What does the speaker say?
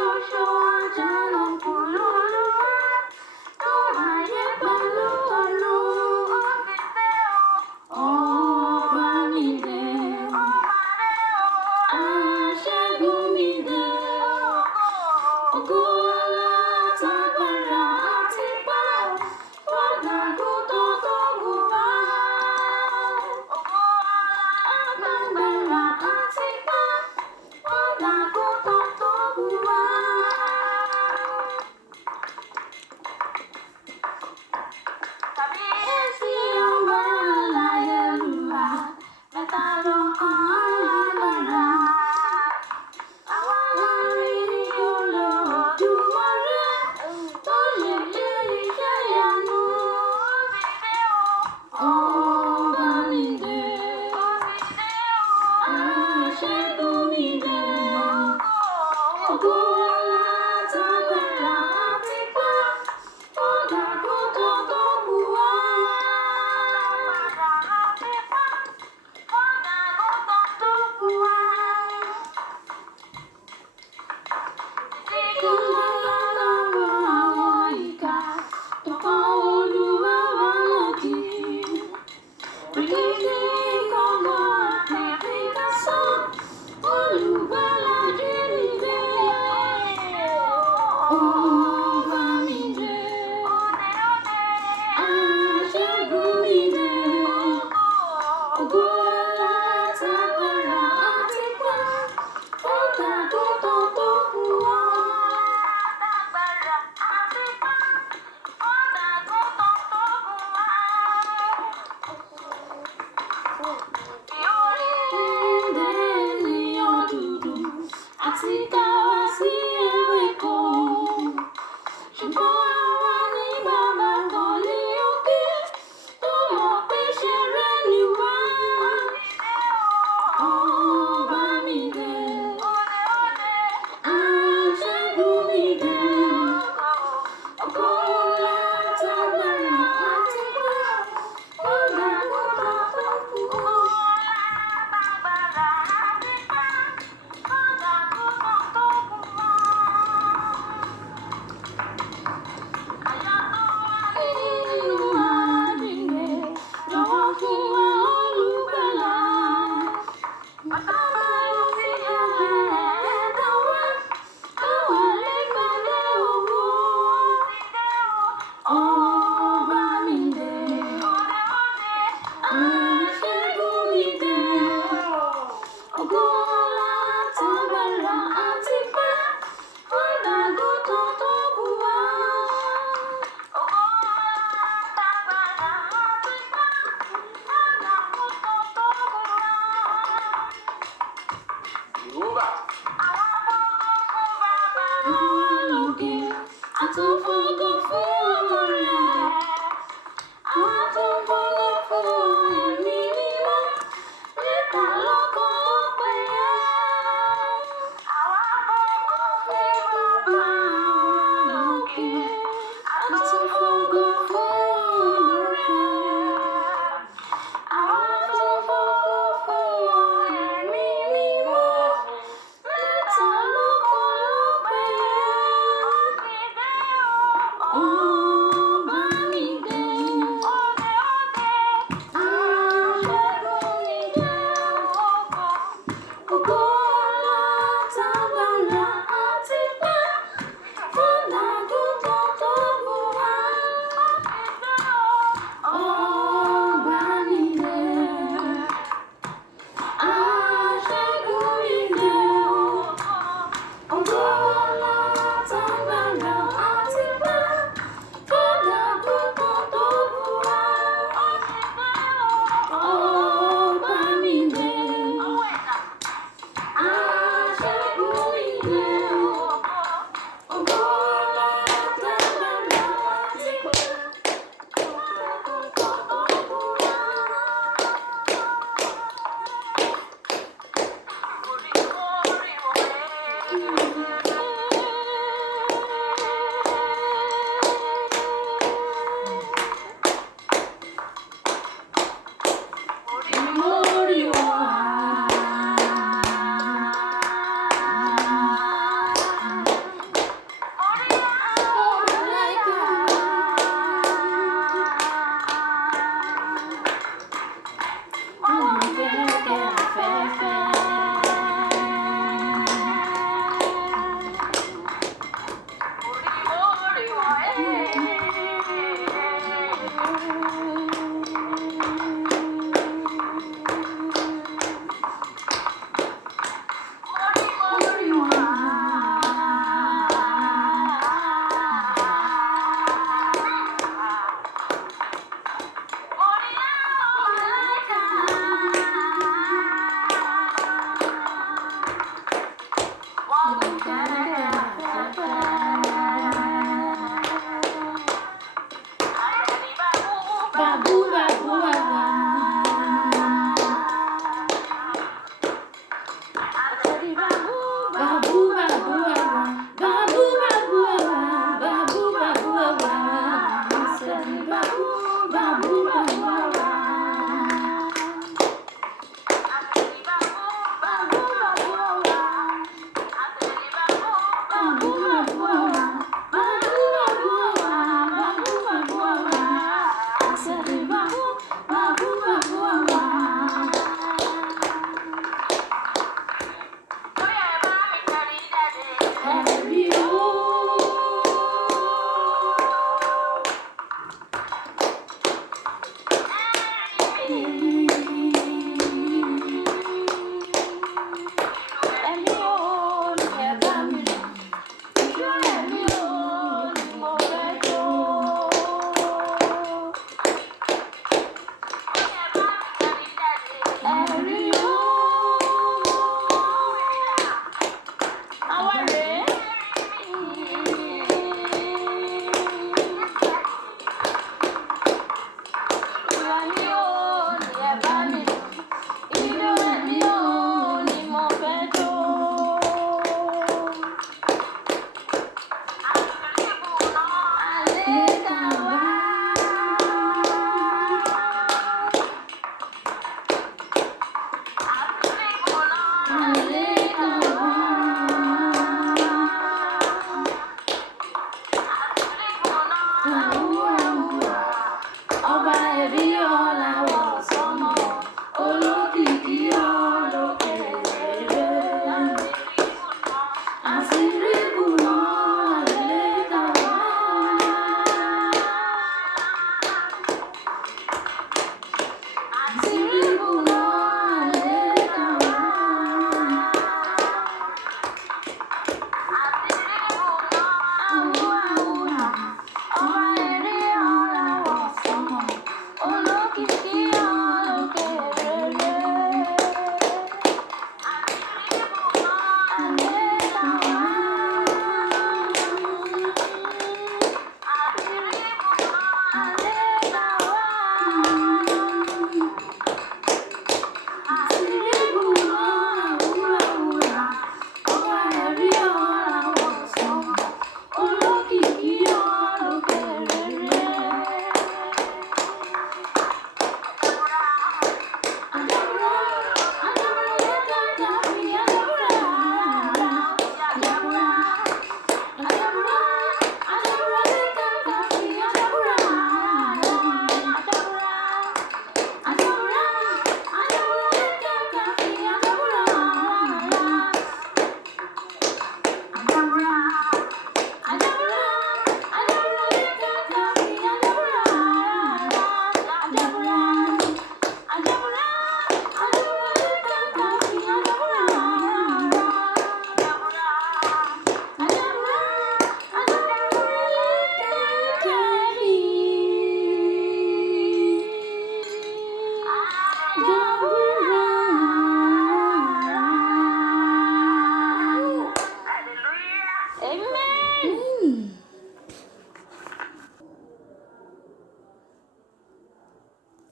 ṣoṣo àjànàkú lolúwa tó ayé pẹ̀lú ọ̀run. Ọba mi dé, aṣẹ́gun mi dé, ògo ọlá tágbára àti ipá, fọ́dàgùtàn tó wù wá. Agbára àti ipá, fọ́dàgùtàn tó wù wá. Kàbíyèsí ọba aláyélúwà, mẹ́ta lọ́kan alágbára. Àwa la rí Olódùmarè tó ṣe iṣẹ́ ìyanu. Ọba mi dé, aṣẹ́gun mi dé, ògo ọlá tágbára àti ipá, fọ́dàgùtàn tó wù wá. Ọba mi dé, aṣẹ́gun mi dé, ògo ọlá tágbára àti ipá, fọ́dàgùtàn tó wù wá. Orílẹ̀-èdè ènìyàn dúdú àti káwá sí ewéko, ṣùgbọ́n àwa ní bàbá kan ní òkè tó mọ̀ pé ṣeré ni wá. Ọba mi dé, aṣẹ́gun mi dé, ògo ọlá tágbára àti ipá, fọ́dàgùtàn tó wù wá. Nínú àdìyẹ lọ́wọ́ fún wa olùgbàlà. Bàbá ló fi ẹ̀ẹ́dá wá, káwa lè pàdé ògo. Ọba mi dé, aṣẹ́gun mi dé, ògo ọlá tágbára àti ipá, fọ́dàgùtàn tó wù wá. Àwa lókè, a tún fògo fún